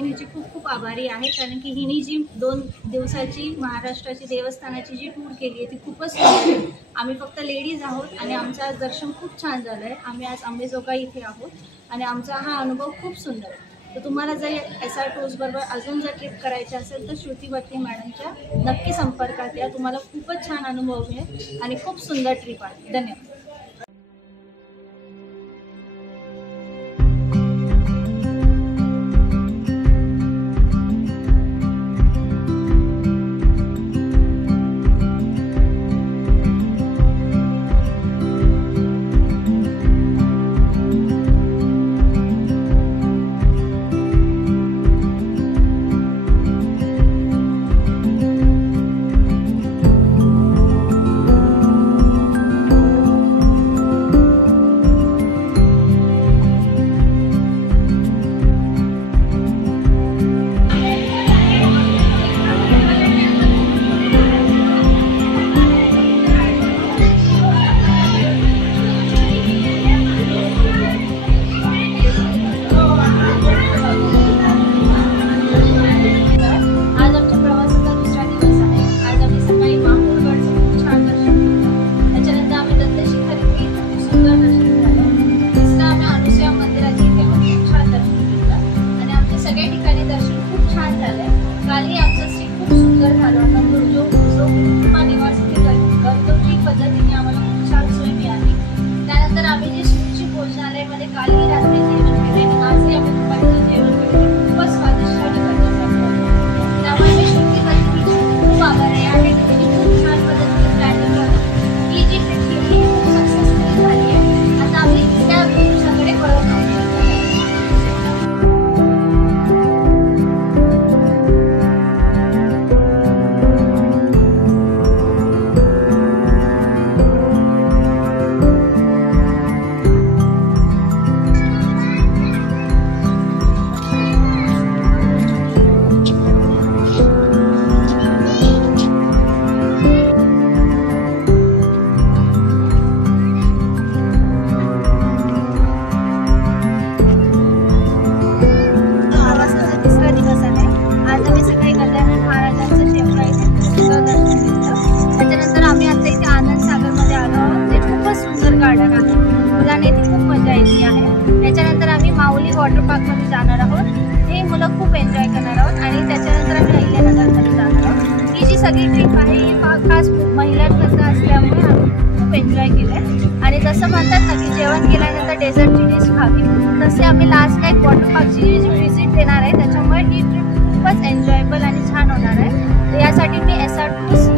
प्रतिनिधीची खूप खूप आभारी आहे, कारण की हिने जी 2 दिवसाची महाराष्ट्राची देवस्थानाची जी टूर केली आहे ती खूपच सुंदर आहे। आम्ही फक्त लेडीज आहोत आणि आमचं आज दर्शन खूप छान झालं आहे। आम्ही आज अंबेजोगाई इथे आहोत आणि आमचा हा अनुभव खूप सुंदर आहे। तर तुम्हाला जर SR टूर्स बरोबर अजून जर ट्रिप करायची असेल तर श्रुती बत्ते मॅडमच्या नक्की संपर्कात या। तुम्हाला खूपच छान अनुभव मिळेल आणि खूप सुंदर ट्रिप आहे। धन्यवाद। त्याच्यानंतर आम्ही माऊली वॉटर पार्क मध्ये जाणार आहोत। हे मुलं खूप एन्जॉय करणार आहोत आणि त्याच्यानंतर आम्ही अहिल्यानगरमध्ये जाणार आहोत। ही जी सगळी ट्रिप आहे ही खास महिलांकरता असल्यामुळे आम्ही खूप एन्जॉय केलं आणि जसं म्हणतात ना की जेवण केल्यानंतर डेझर्टची डिश खावी, तसे आम्ही लास्ट नाईट वॉटर पार्कची जी व्हिजिट देणार आहे, त्याच्यामुळे ही ट्रिप खूपच एन्जॉयबल आणि छान होणार आहे। यासाठी मी SR टूर्स